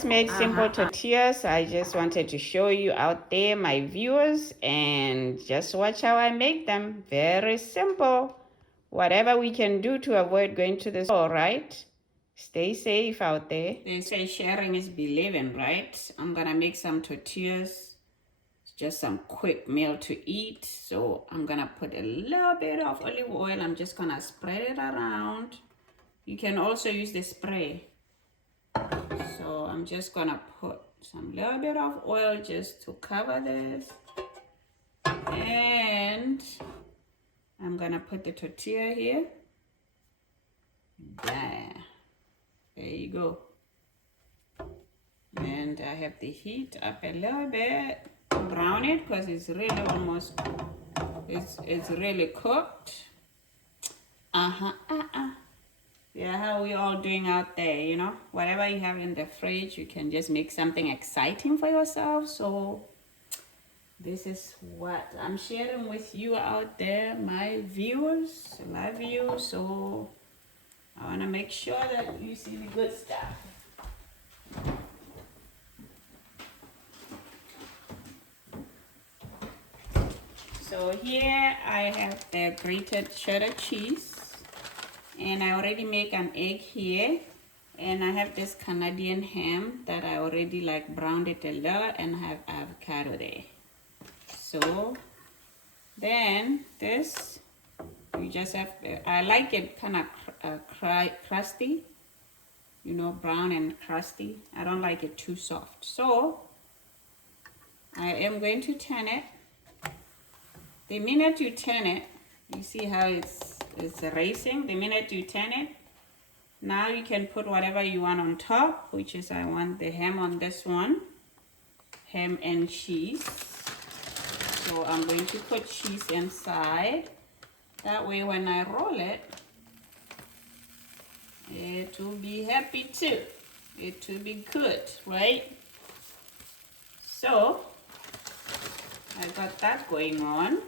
just made simple tortillas. I just wanted to show you out there, my viewers, and just watch how I make them. Very simple. Whatever we can do to avoid going to the store, right? Stay safe out there. They say sharing is believing, right? I'm gonna make some tortillas. It's just some quick meal to eat. So I'm gonna put a little bit of olive oil. I'm just gonna spread it around. You can also use the spray. So I'm just gonna put some little bit of oil just to cover this. And I'm gonna put the tortilla here. There you go. And I have the heat up a little bit. Brown it because it's really almost, it's really cooked. Yeah, how we all doing out there, you know? Whatever you have in the fridge, you can just make something exciting for yourself. So this is what I'm sharing with you out there, my viewers. I love you. So I want to make sure that you see the good stuff. So here I have the grated cheddar cheese. And I already make an egg here. And I have this Canadian ham that I already like browned it a little, and I have avocado there. So then this, you just have, I like it kind of crusty, you know, brown and crusty. I don't like it too soft. So I am going to turn it. The minute you turn it, you see how it's racing. The minute you turn it, now you can put whatever you want on top, which is I want the ham on this one, ham and cheese. So I'm going to put cheese inside. That way when I roll it, it will be happy too. It will be good, right? So I got that going on.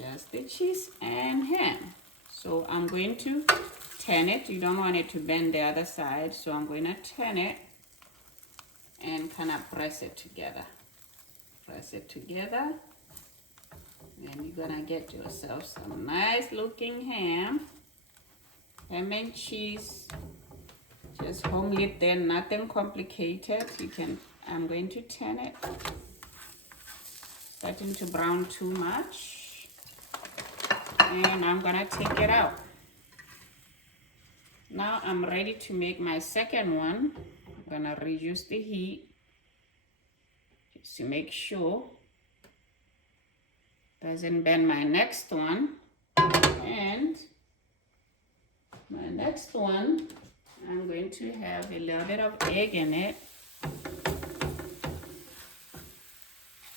Just the cheese and ham. So I'm going to turn it. You don't want it to bend the other side, so I'm going to turn it and kind of press it together. Press it together. Then you're gonna get yourself some nice looking ham and cheese. Just homely then, nothing complicated. You can, I'm going to turn it. Starting to brown too much. And I'm gonna take it out. Now I'm ready to make my second one. I'm gonna reduce the heat just to make sure doesn't bend my next one. And my next one, I'm going to have a little bit of egg in it.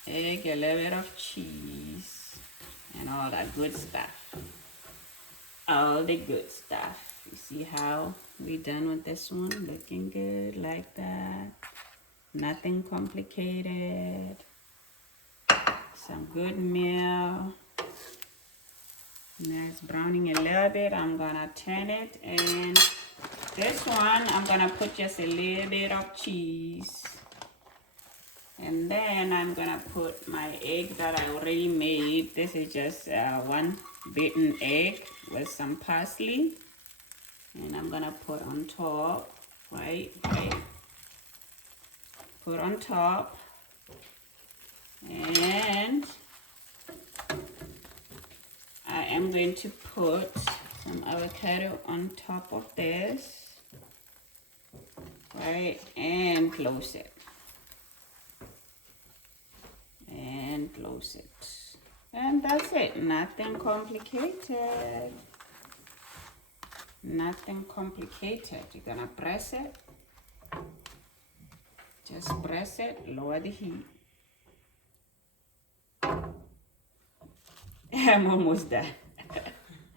Egg, a little bit of cheese, and all that good stuff. All the good stuff. You see how we done with this one? Looking good like that. Nothing complicated. Some good meal. Now it's browning a little bit. I'm gonna turn it, and this one I'm gonna put just a little bit of cheese. And then I'm gonna put my egg that I already made. This is just one beaten egg with some parsley. And I'm gonna put on top, right? Put on top. And I am going to put some avocado on top of this, right? And close it. And close it. And that's it. Nothing complicated. Nothing complicated. You're gonna press it. Just press it. Lower the heat. I'm almost done.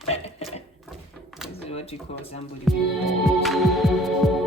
This is what you call somebody being bored.